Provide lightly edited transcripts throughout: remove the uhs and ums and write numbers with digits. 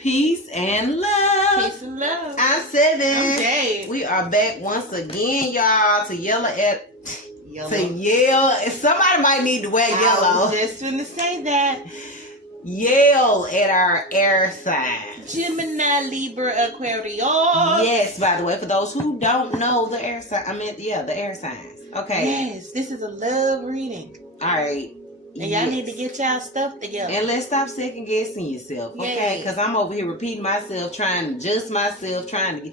Peace and love. Peace and love. I'm Seven. I'm Jade. We are back once again, y'all, to yell. And somebody might need to wear yellow. I was just gonna say that. Yell at our air signs. Gemini, Libra, Aquarius. Yes, by the way, for those who don't know the air sign, the air signs. Okay. Yes, this is a love reading. All right. And y'all need to get y'all stuff together. And let's stop second guessing yourself, okay? Because I'm over here repeating myself, trying to adjust myself, trying to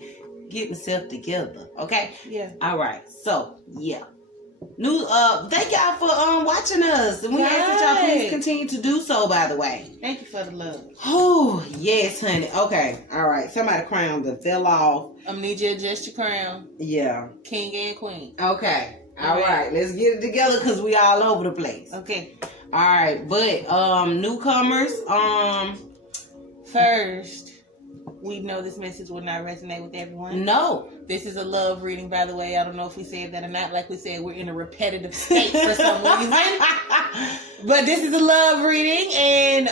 get myself together, okay? Yeah. All right. So, yeah. Thank y'all for watching us. And we ask that y'all please continue to do so, by the way. Thank you for the love. Oh, yes, honey. Okay. All right. Somebody's crown that fell off. I'm gonna need you to adjust your crown. Yeah. King and queen. Okay. All right. Let's get it together because we all over the place. Okay. All right. But newcomers, first, we know this message will not resonate with everyone. No. This is a love reading, by the way. I don't know if we said that or not. Like we said, we're in a repetitive state for some reason. But this is a love reading, and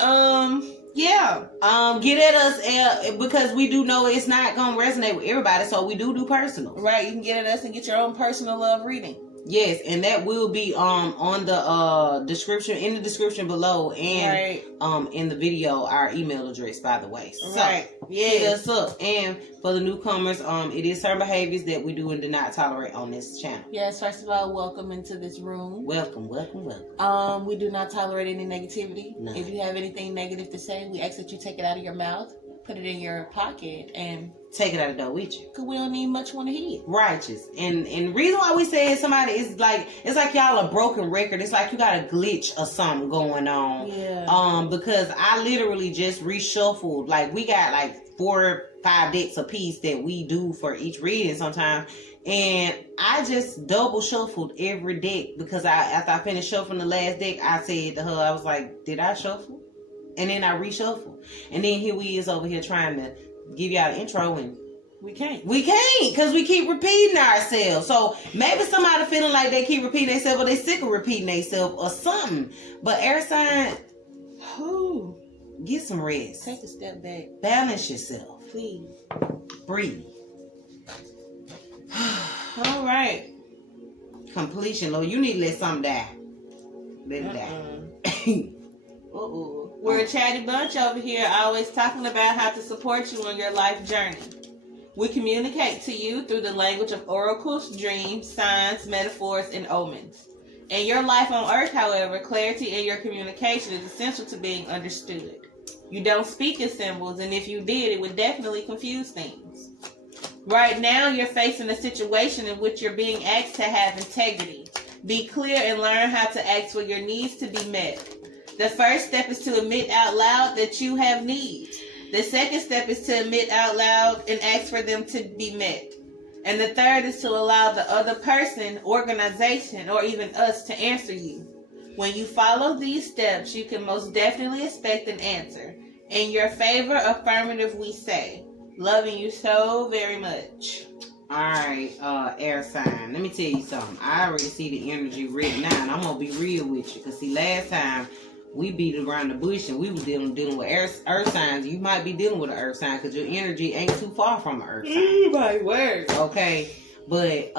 get at us because we do know it's not gonna resonate with everybody, so we do personal. Right, you can get at us and get your own personal love reading. Yes, and that will be on the description, in the description below, and in the video, our email address, by the way. So hit us up. And for the newcomers, it is certain behaviors that we do and do not tolerate on this channel. Yes, first of all, welcome into this room. Welcome. We do not tolerate any negativity. No. If you have anything negative to say, we ask that you take it out of your mouth, put it in your pocket, and take it out of the door with you. Because we don't need much one to hear. Righteous. And the reason why we say somebody is like, it's like y'all a broken record. It's like you got a glitch or something going on. Yeah. Because I literally just reshuffled. Like, we got like 4 or 5 decks a piece that we do for each reading sometimes. And I just double shuffled every deck because after I finished shuffling the last deck, I said to her, I was like, did I shuffle? And then I reshuffled. And then here we is over here trying to give y'all an intro, and we can't because we keep repeating ourselves. So maybe somebody feeling like they keep repeating themselves, or they sick of repeating themselves or something. But air sign, get some rest. Take a step back. Balance yourself. Please. Breathe. All right. Completion, Lord. You need to let something die. Let it die. We're a chatty bunch over here, always talking about how to support you on your life journey. We communicate to you through the language of oracles, dreams, signs, metaphors, and omens. In your life on Earth, however, clarity in your communication is essential to being understood. You don't speak in symbols, and if you did, it would definitely confuse things. Right now, you're facing a situation in which you're being asked to have integrity. Be clear and learn how to ask for your needs to be met. The first step is to admit out loud that you have needs. The second step is to admit out loud and ask for them to be met. And the third is to allow the other person, organization, or even us to answer you. When you follow these steps, you can most definitely expect an answer. In your favor, affirmative, we say. Loving you so very much. Alright, air sign. Let me tell you something. I already see the energy written now, and I'm going to be real with you. Because see, last time, we beat around the bush and we was dealing with earth signs. You might be dealing with an earth sign because your energy ain't too far from an earth sign. My word. Okay. But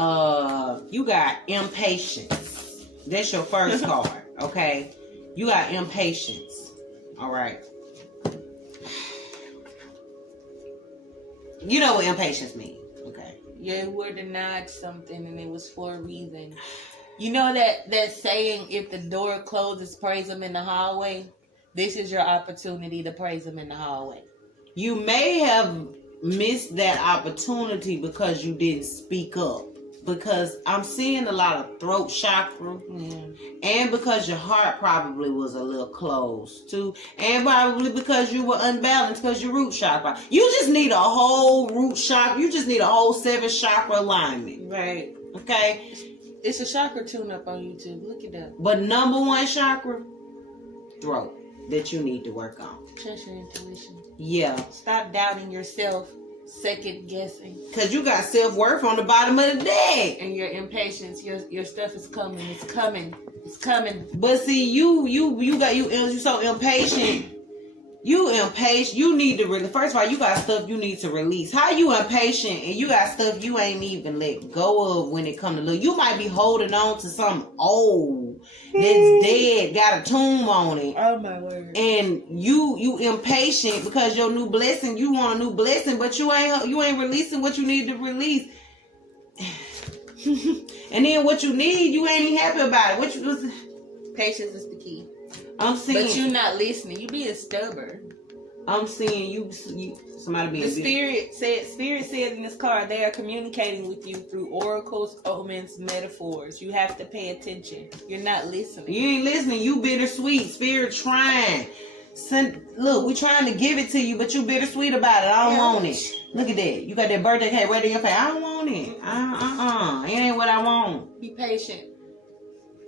you got impatience. That's your first card. Okay. You got impatience. All right. You know what impatience means. Okay. You were denied something and it was for a reason. You know that saying, if the door closes, praise him in the hallway? This is your opportunity to praise him in the hallway. You may have missed that opportunity because you didn't speak up. Because I'm seeing a lot of throat chakra. And because your heart probably was a little closed too. And probably because you were unbalanced because your root chakra. You just need a whole root chakra. You just need a whole 7 chakra alignment. Right. Okay? It's a chakra tune-up on YouTube. Look it up. But number 1 chakra, throat, that you need to work on. Trust your intuition. Yeah. Stop doubting yourself, second guessing. Because you got self-worth on the bottom of the deck. And your impatience, your stuff is coming. It's coming. It's coming. But see, you're so impatient. You impatient. You need to really. First of all, you got stuff you need to release. How you impatient and you got stuff you ain't even let go of when it come to look. You might be holding on to something old that's dead, got a tomb on it. Oh my word! And you impatient because your new blessing. You want a new blessing, but you ain't releasing what you need to release. And then what you need, you ain't even happy about it. Patience is the key. I'm seeing, but you're not listening. You being stubborn. I'm seeing you somebody being. The spirit said in this card, they are communicating with you through oracles, omens, metaphors. You have to pay attention. You're not listening. You ain't listening. You bittersweet. Spirit trying. Look, we trying to give it to you, but you bittersweet about it. I don't want it. Look at that. You got that birthday cake right in your face. I don't want it. It ain't what I want. Be patient.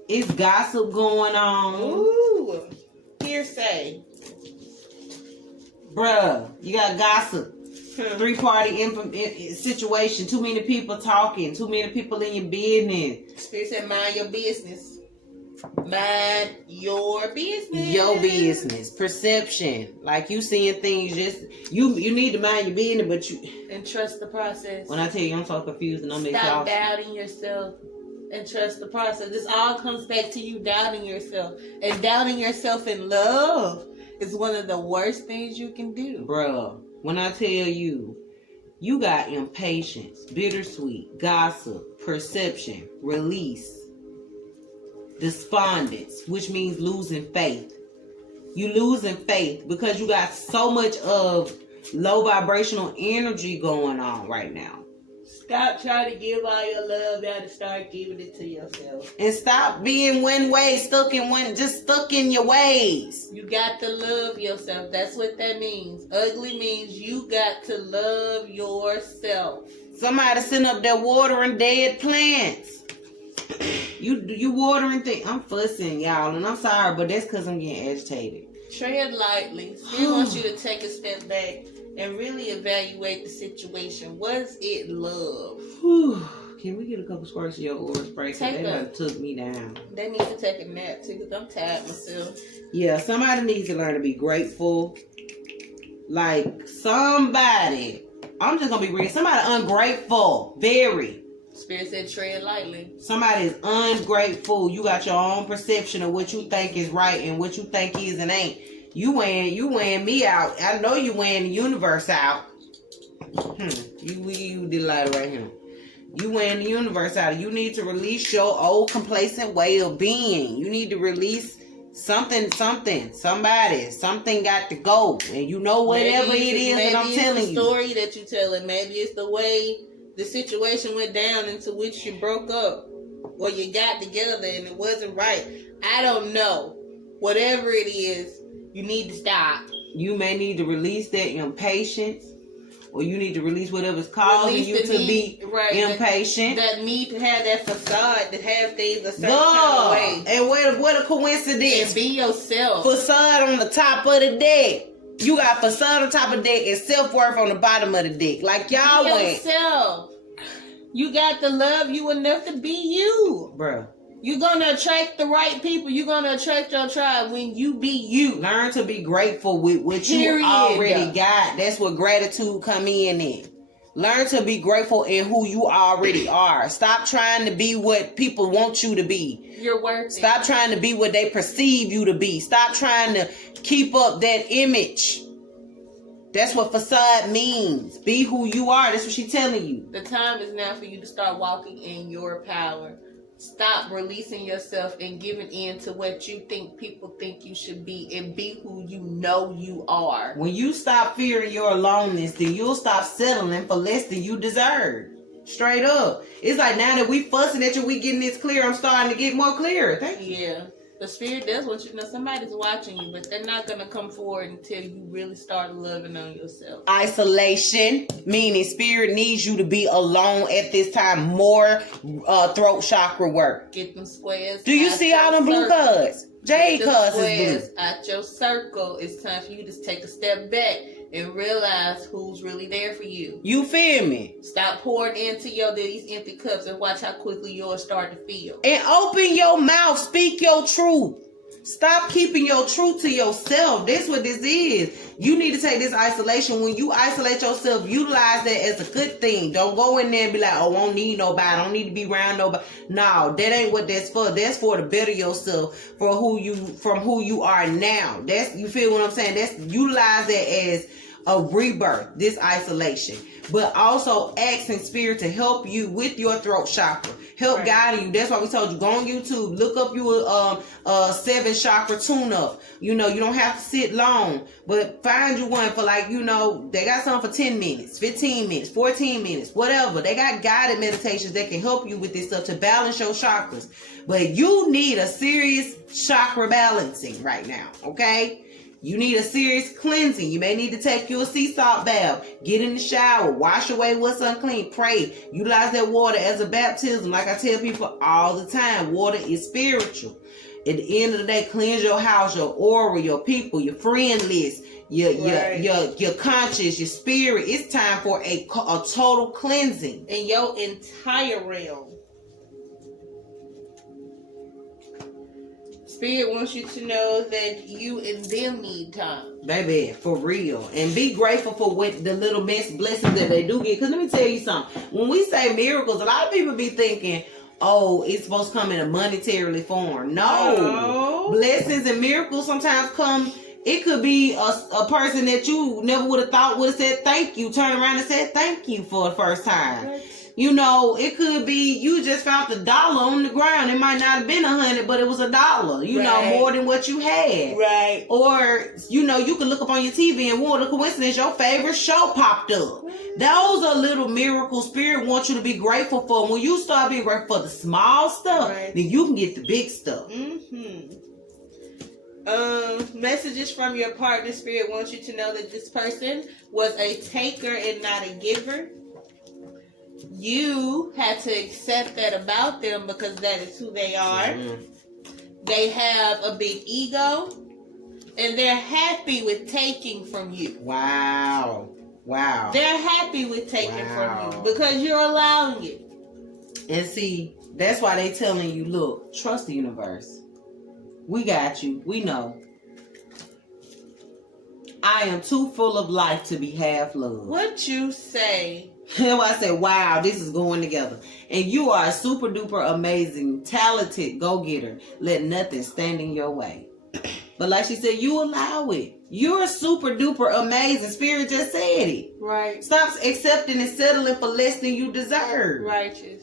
It's gossip going on. Ooh. Hearsay. Bruh, you got gossip. 3-party situation. Too many people talking. Too many people in your business. Spirit said, mind your business. Mind your business. Your business. Perception. Like you seeing things just... You need to mind your business, but you... And trust the process. When I tell you I'm so confused and I'm Stop doubting yourself. And trust the process. This all comes back to you doubting yourself. And doubting yourself in love is one of the worst things you can do. Bruh, when I tell you, you got impatience, bittersweet, gossip, perception, release, despondence, which means losing faith. You losing faith because you got so much of low vibrational energy going on right now. Stop trying to give all your love now to start giving it to yourself. And stop being one way, stuck in your ways. You got to love yourself. That's what that means. Ugly means you got to love yourself. Somebody sitting up there watering dead plants. You watering things. I'm fussing, y'all, and I'm sorry, but that's because I'm getting agitated. Tread lightly. Still want you to take a step back and really evaluate the situation. Was it love? Can we get a couple squirts of your aura spray? They done took me down. They need to take a nap too, because I'm tired myself. Yeah, somebody needs to learn to be grateful. Like somebody, I'm just gonna be real. Somebody ungrateful, very. Spirit said tread lightly. Somebody is ungrateful. You got your own perception of what you think is right and what you think is and ain't. You weighing me out. I know you weighing the universe out. You did a lot right here. You weighing the universe out. You need to release your old complacent way of being. You need to release something, somebody. Something got to go. And you know whatever it is that I'm telling you. Maybe it's the story that you're telling. Maybe it's the way the situation went down into which you broke up. Or you got together and it wasn't right. I don't know. Whatever it is, you need to stop. You may need to release that impatience, or you need to release whatever's causing you to be impatient. That need to have that facade, to have things a certain kind of way. And what a coincidence. And be yourself. Facade on the top of the deck. You got facade on top of the deck and self-worth on the bottom of the deck. Like y'all went. Be yourself. You got to love you enough to be you. Bruh. You're going to attract the right people. You're going to attract your tribe when you be you. Learn to be grateful with what you already got. That's what gratitude come in. Learn to be grateful in who you already are. Stop trying to be what people want you to be. You're worth it. Stop trying to be what they perceive you to be. Stop trying to keep up that image. That's what facade means. Be who you are. That's what she's telling you. The time is now for you to start walking in your power. Stop releasing yourself and giving in to what you think people think you should be, and be who you know you are. When you stop fearing your aloneness, then you'll stop settling for less than you deserve. Straight up. It's like now that we fussing at you, we getting this clear. I'm starting to get more clear. Thank you. Yeah. The spirit does want you to know somebody's watching you, but they're not going to come forward until you really start loving on yourself. Isolation, meaning spirit needs you to be alone at this time. More throat chakra work. Get them squares. Do you see all them blue cards? Jade cards is blue. At your circle, it's time for you to take a step back and realize who's really there for you. You feel me? Stop pouring into these empty cups and watch how quickly yours start to fill. And open your mouth. Speak your truth. Stop keeping your truth to yourself. That's what this is. You need to take this isolation. When you isolate yourself, utilize that as a good thing. Don't go in there and be like, oh, I don't need nobody. I don't need to be around nobody. No, that ain't what that's for. That's for to better yourself from who you are now. That's, you feel what I'm saying? That's, utilize that as a rebirth, this isolation. But also asking spirit to help you with your throat chakra. Help guide you. That's why we told you, go on YouTube, look up you a 7 chakra tune-up. You know, you don't have to sit long, but find you one for, like, you know, they got some for 10 minutes, 15 minutes, 14 minutes, whatever. They got guided meditations that can help you with this stuff to balance your chakras. But you need a serious chakra balancing right now, okay? You need a serious cleansing. You may need to take you a sea salt bath. Get in the shower. Wash away what's unclean. Pray. Utilize that water as a baptism. Like I tell people all the time, water is spiritual. At the end of the day, cleanse your house, your aura, your people, your friend list, your conscience, your spirit. It's time for a total cleansing. In your entire realm. Spirit wants you to know that you and them need time. Baby, for real. And be grateful for what the little blessings that they do get. Because let me tell you something. When we say miracles, a lot of people be thinking, oh, it's supposed to come in a monetarily form. No. Blessings and miracles sometimes come. It could be a person that you never would have thought would have said thank you. Turn around and said thank you for the first time. You know, it could be you just found $1 on the ground. It might not have been 100, but it was $1. You know, more than what you had. Right. Or, you know, you could look up on your TV and what a coincidence, your favorite show popped up. Those are little miracles Spirit wants you to be grateful for. When you start being grateful for the small stuff, then you can get the big stuff. Messages from your partner. Spirit wants you to know that this person was a taker and not a giver. You had to accept that about them because that is who they are. They have a big ego and they're happy with taking from you. Wow. They're happy with taking from you because you're allowing it. And see, that's why they telling you, look, trust the universe. We got you. We know. I am too full of life to be half loved. What you say? I said, wow, this is going together. And you are a super duper amazing, talented go-getter. Let nothing stand in your way. But like she said, you allow it. You're super duper amazing. Spirit just said it. Right. Stop accepting and settling for less than you deserve. Righteous.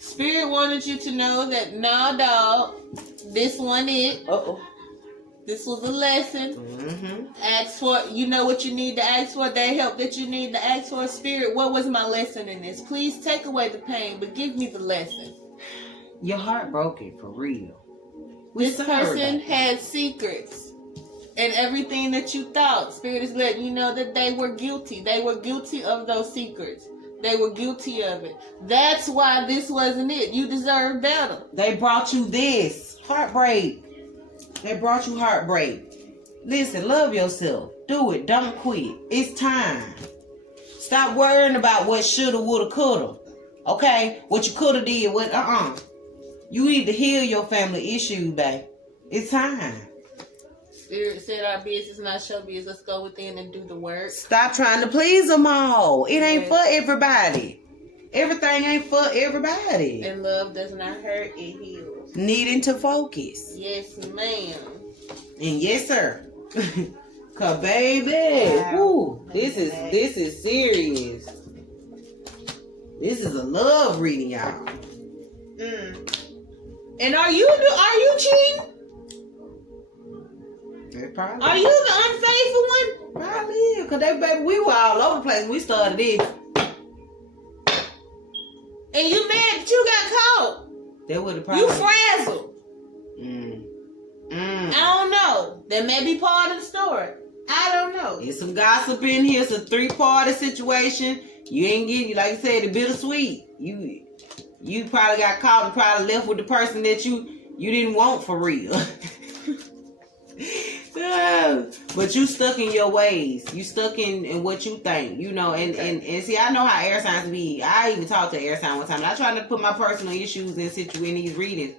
Spirit wanted you to know that, nah, dog, this one it. This was a lesson. Ask for, you know what you need to ask for, that help that you need to ask for. Spirit, what was my lesson in this? Please take away the pain, but give me the lesson. Your heart broken, for real. This person had secrets. And everything that you thought, Spirit is letting you know that they were guilty. They were guilty of those secrets. They were guilty of it. That's why this wasn't it. You deserve better. They brought you this. Heartbreak. They brought you heartbreak. Listen, love yourself. Do it. Don't quit. It's time. Stop worrying about what shoulda, woulda, coulda. Okay? What you coulda did. What? You need to heal your family issues, babe. It's time. Spirit said our business, not show business. Let's go within and do the work. Stop trying to please them all. It ain't for everybody. Everything ain't for everybody. And love does not hurt, it heals. Needing to focus. Yes, ma'am. And yes, sir. Cause baby, this is serious. This is a love reading, y'all. And are you cheating? Probably. Are you the unfaithful one? Probably, because baby, we were all over the place when we started this. And you mad that you got caught? That would have probably. You frazzled. I don't know. That may be part of the story. I don't know. There's some gossip in here. It's a 3-party situation. You ain't getting, like you said, the bittersweet. You probably got caught and probably left with the person that you didn't want for real. But you stuck in your ways. You stuck in what you think, you know. And see, I know how air signs be. I even talked to air sign one time. And I try to put my personal issues in these readings.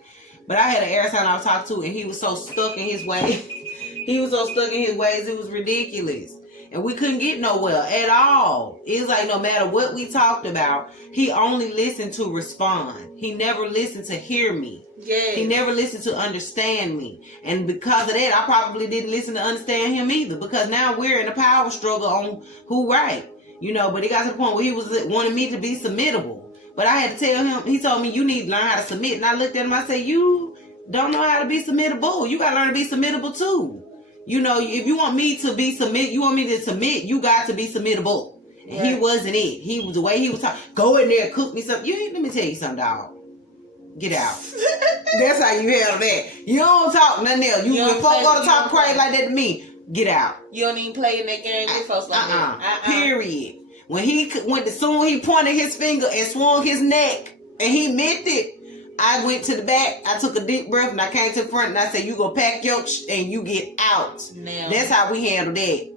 But I had an air sign I was talking to, and he was so stuck in his ways. He was so stuck in his ways, it was ridiculous. And we couldn't get nowhere at all. It's like no matter what we talked about, he only listened to respond. He never listened to hear me. Yes. He never listened to understand me. And because of that, I probably didn't listen to understand him either. Because now we're in a power struggle on who right. You know, but it got to the point where he was wanting me to be submittable. But I had to tell him, he told me, you need to learn how to submit. And I looked at him, I said, you don't know how to be submittable. You got to learn to be submittable too. You know, if you want me to be you want me to submit, you got to be submittable. And right. He wasn't it. He was the way he was talking. Go in there, cook me something. Let me tell you something, dog. Get out. That's how you handle that. You don't talk nothing else. When folks gonna talk crazy like that to me, get out. You don't even play in that game with folks like that. Period. When soon he pointed his finger and swung his neck and he meant it, I went to the back, I took a deep breath, and I came to the front, and I said, you go pack your and you get out. Now. That's how we handle that.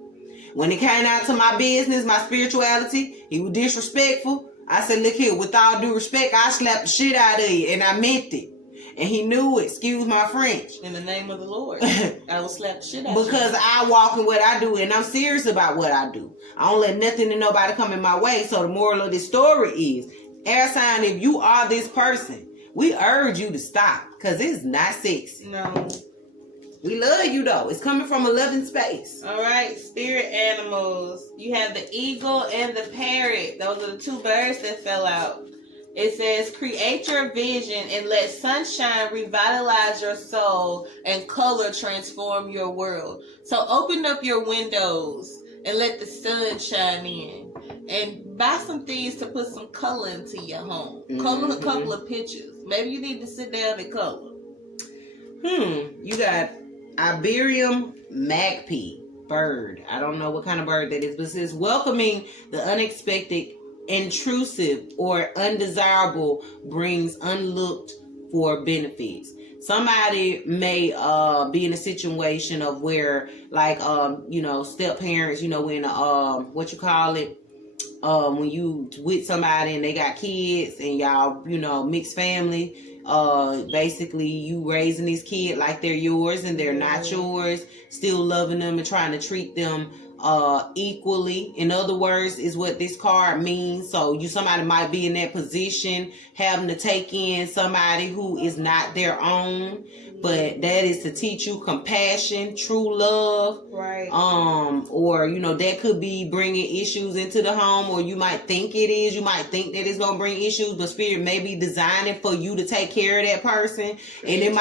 When it came out to my business, my spirituality, he was disrespectful. I said, look here, with all due respect, I slapped the shit out of you, and I meant it. And he knew it. Excuse my French. In the name of the Lord, I will slap the shit out of you. Because I walk in what I do, and I'm serious about what I do. I don't let nothing and nobody come in my way. So the moral of this story is, air sign, if you are this person, we urge you to stop, because it's not sexy. No. We love you, though. It's coming from a loving space. All right, spirit animals. You have the eagle and the parrot. Those are the two birds that fell out. It says, create your vision and let sunshine revitalize your soul and color transform your world. So open up your windows and let the sun shine in. And buy some things to put some color into your home. Color a couple of pictures. Maybe you need to sit down and color. You got Iberian magpie bird. I don't know what kind of bird that is, but it says welcoming the unexpected, intrusive, or undesirable brings unlooked for benefits. Somebody may be in a situation of where, like, step parents, when what you call it, when you with somebody and they got kids and y'all, mixed family, basically you raising these kids like they're yours and they're not yours, still loving them and trying to treat them equally. In other words, is what this card means. So somebody might be in that position, having to take in somebody who is not their own, but that is to teach you compassion, true love, right? Or that could be bringing issues into the home, or you might think it is. You might think that it's gonna bring issues, but spirit may be designing for you to take care of that person, and it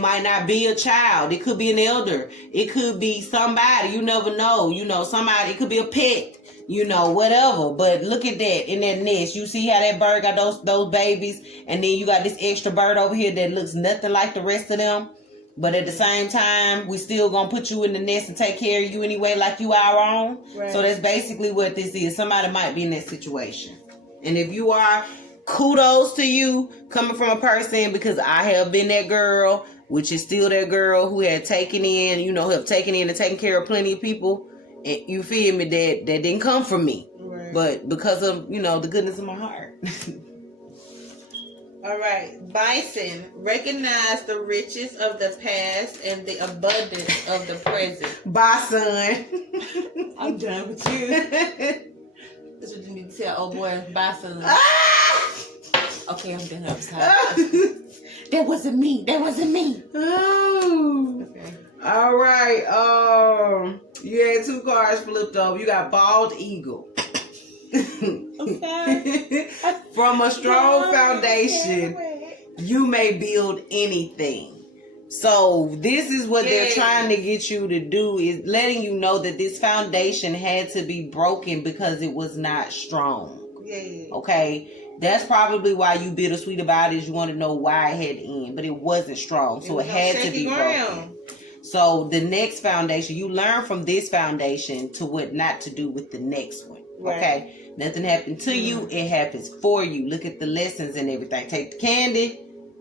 might not be a child. It could be an elder. It could be somebody. You never know. Somebody. It could be a pet. Whatever. But look at that in that nest. You see how that bird got those babies, and then you got this extra bird over here that looks nothing like the rest of them. But at the same time, we still gonna put you in the nest and take care of you anyway, like you our own. Right. So that's basically what this is. Somebody might be in that situation, and if you are, kudos to you coming from a person, because I have been that girl, which is still that girl who had taken in, have taken in and taken care of plenty of people. And you feel me? That didn't come from me, right. But because of the goodness of my heart. All right, Bison, recognize the riches of the past and the abundance of the present. Bye, son. I'm done with you. That's what you need to tell old boy. Bye, son. Okay, I'm done. I'm sorry. That wasn't me. Oh. Okay. All right. You had two cards flipped over. You got bald eagle. Okay. From a strong foundation, you may build anything. So this is what they're trying to get you to do, is letting you know that this foundation had to be broken because it was not strong. Yeah. Okay. That's probably why you bittersweet about it, is you want to know why it had to end, but it wasn't strong, so it had to be broken. So the next foundation, you learn from this foundation to what not to do with the next one. Right. Okay, nothing happened to you; it happens for you. Look at the lessons and everything. Take the candy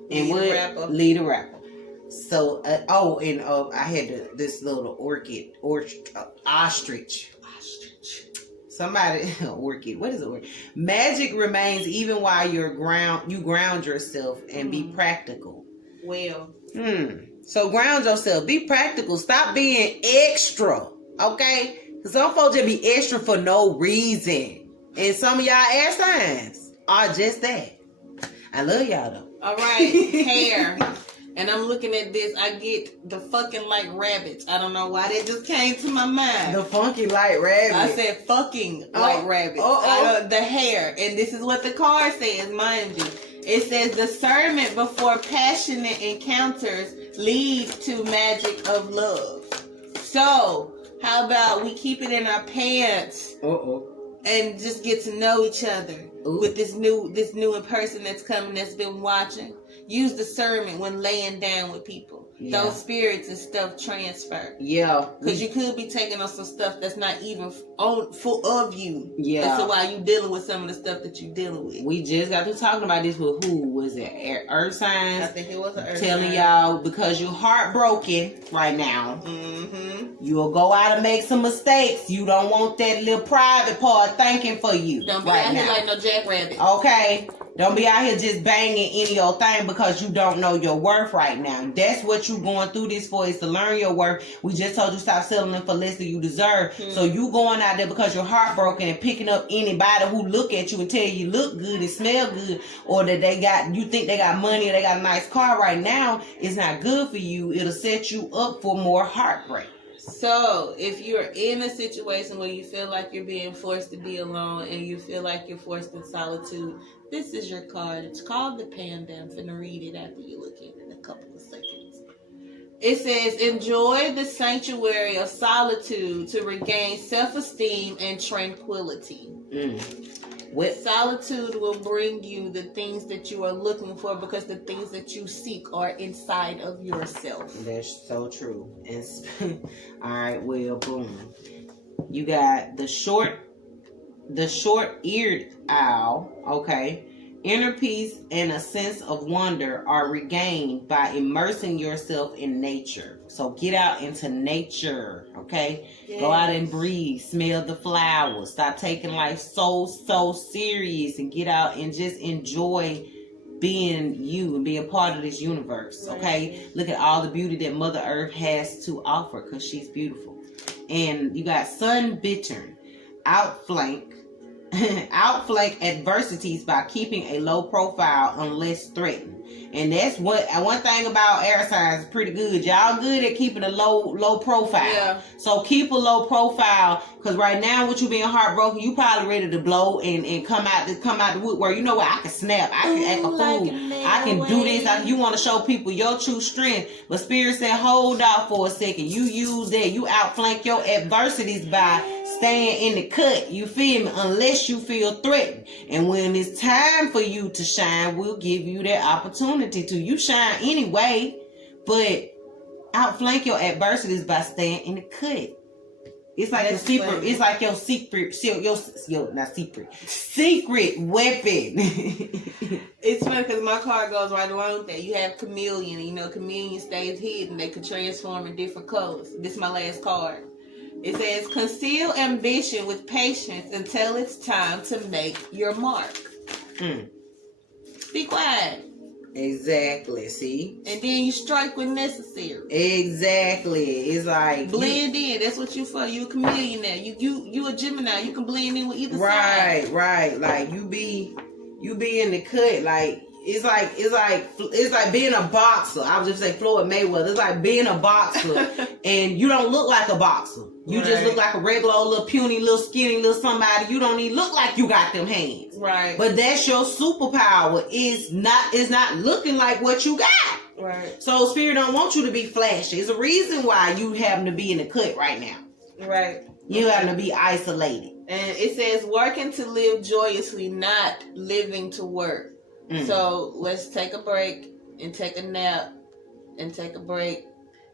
and lead a rapper. So, I had this little ostrich. Somebody, orchid. What is it? Magic remains even while you ground yourself and be practical. well. So ground yourself. Be practical. Stop being extra. Okay? Because some folks just be extra for no reason. And some of y'all air signs are just that. I love y'all though. All right, hair. And I'm looking at this. I get the fucking like rabbits. I don't know why that just came to my mind. The funky light rabbit. I said fucking like rabbits. The hair. And this is what the card says, mind you. It says discernment before passionate encounters lead to magic of love. So, how about we keep it in our pants and just get to know each other with this new person that's coming that's been watching. Use discernment when laying down with people. Yeah. Those spirits and stuff transfer. Yeah. Because you could be taking on some stuff that's not even full of you. Yeah. And so while you dealing with some of the stuff that you dealing with. We just got to talking about this with who? Was it Earth signs? I think it was an Earth telling y'all, because you're heartbroken right now, you'll go out and make some mistakes. You don't want that little private part thinking for you. Don't be right out now. here like no jackrabbit. Okay? Don't be out here just banging any old thing because you don't know your worth right now. That's what you going through this for, is to learn your worth. We just told you stop settling for less than you deserve. So you going out there because you're heartbroken and picking up anybody who look at you and tell you look good and smell good, or that you think they got money or they got a nice car right now, is not good for you. It'll set you up for more heartbreak. So, if you're in a situation where you feel like you're being forced to be alone and you feel like you're forced in solitude, this is your card. It's called the Panda. I'm finna read it after you look at it in a couple of seconds. It says, enjoy the sanctuary of solitude to regain self-esteem and tranquility. Solitude will bring you the things that you are looking for, because the things that you seek are inside of yourself. That's so true. And all right, well, boom. You got the short-eared owl. Okay. Inner peace and a sense of wonder are regained by immersing yourself in nature. So get out into nature, okay? Yes. Go out and breathe, smell the flowers. Stop taking life so serious and get out and just enjoy being you and being part of this universe, okay? Right. Look at all the beauty that Mother Earth has to offer, because she's beautiful. And you got sun-bitten, outflank adversities by keeping a low profile unless threatened. And that's one thing about air signs is pretty good. Y'all good at keeping a low profile. Yeah. So keep a low profile, because right now with you being heartbroken, you probably ready to blow and come out the woodwork. You know what? I can snap. I can act a fool. I can do this. You want to show people your true strength. But Spirit said, hold out for a second. You use that. You outflank your adversities by staying in the cut. You feel me? Unless you feel threatened. And when it's time for you to shine, we'll give you that opportunity to. You shine anyway, but outflank your adversities by staying in the cut. It's like your secret. Funny. It's like your secret. Secret weapon. It's funny because my card goes right along with that. You have chameleon. You know, chameleon stays hidden. They can transform in different colors. This is my last card. It says, conceal ambition with patience until it's time to make your mark. Be quiet. Exactly, see? And then you strike when necessary. Exactly. It's like blend in. That's what you for. You a chameleon now. You a Gemini. You can blend in with either side. Right. Like you be in the cut. Like it's like being a boxer. I was just say Floyd Mayweather. It's like being a boxer and you don't look like a boxer. You just look like a regular old little puny, little skinny, little somebody. You don't even look like you got them hands. Right. But that's your superpower. Is not looking like what you got. Right. So Spirit don't want you to be flashy. There's a reason why you happen to be in the cut right now. Right. You happen to be isolated. And it says working to live joyously, not living to work. So let's take a break and take a nap and take a break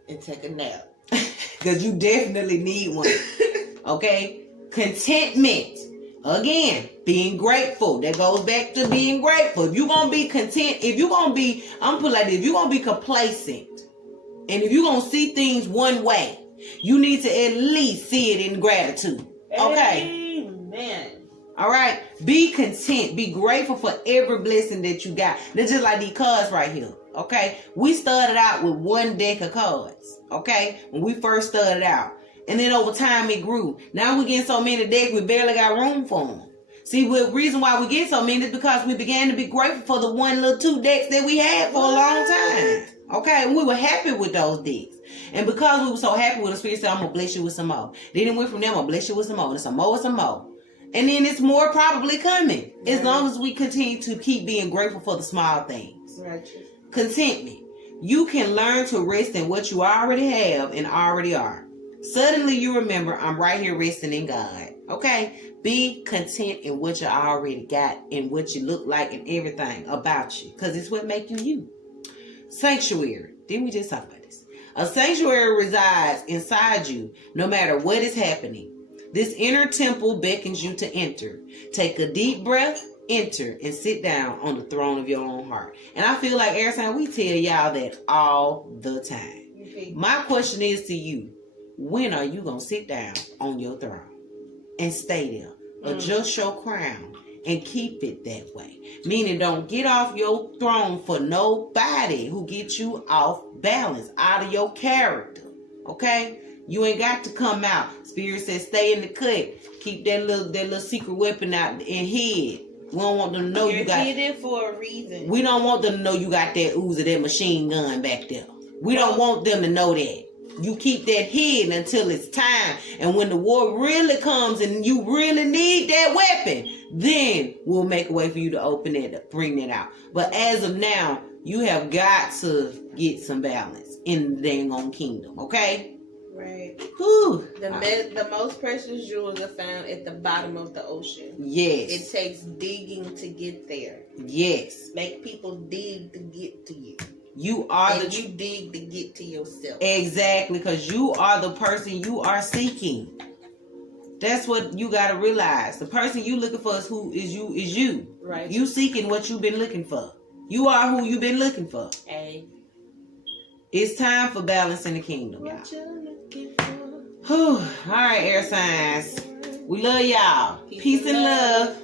and take a nap. Because you definitely need one. Okay? Contentment. Again, being grateful. That goes back to being grateful. If you're going to be content, I'm going to put it like this, if you're going to be complacent, and if you're going to see things one way, you need to at least see it in gratitude. Okay? Amen. All right? Be content. Be grateful for every blessing that you got. They're just like these cards right here. Okay, we started out with one deck of cards. Okay, when we first started out, and then over time it grew. Now we getting so many decks, we barely got room for them. See, the reason why we get so many is because we began to be grateful for the 1 little 2 decks that we had for a long time. Okay, and we were happy with those decks. And because we were so happy with the Spirit said, I'm going to bless you with some more. Then it went from there, I'm going to bless you with some more, and some more, and some more. And then it's more probably coming. Right. As long as we continue to keep being grateful for the small things. Right. Contentment. You can learn to rest in what you already have and already are. Suddenly you remember, I'm right here resting in God. Okay? Be content in what you already got and what you look like and everything about you. Because it's what makes you you. Sanctuary. Didn't we just talk about this? A sanctuary resides inside you no matter what is happening. This inner temple beckons you to enter. Take a deep breath, enter, and sit down on the throne of your own heart. And I feel like every time we tell y'all that all the time. Okay. My question is to you, when are you going to sit down on your throne and stay there? Adjust your crown and keep it that way. Meaning don't get off your throne for nobody who gets you off balance, out of your character. Okay? You ain't got to come out. Spirit says stay in the cut. Keep that little secret weapon out and hid. We don't want them to know you got. You're hidden for a reason. We don't want them to know you got that Uzi, that machine gun back there. We don't want them to know that. You keep that hidden until it's time. And when the war really comes and you really need that weapon, then we'll make a way for you to open it up, bring it out. But as of now, you have got to get some balance in the dang on kingdom, okay? Right. Whew. The most precious jewels are found at the bottom of the ocean. Yes. It takes digging to get there. Yes. Make people dig to get to you. You are and you dig to get to yourself. Exactly, because you are the person you are seeking. That's what you got to realize. The person you looking for is you. Right. You seeking what you've been looking for. You are who you've been looking for. Hey. It's time for balance in the kingdom, y'all. What you looking for? Whew. All right, air signs. We love y'all. Peace and love.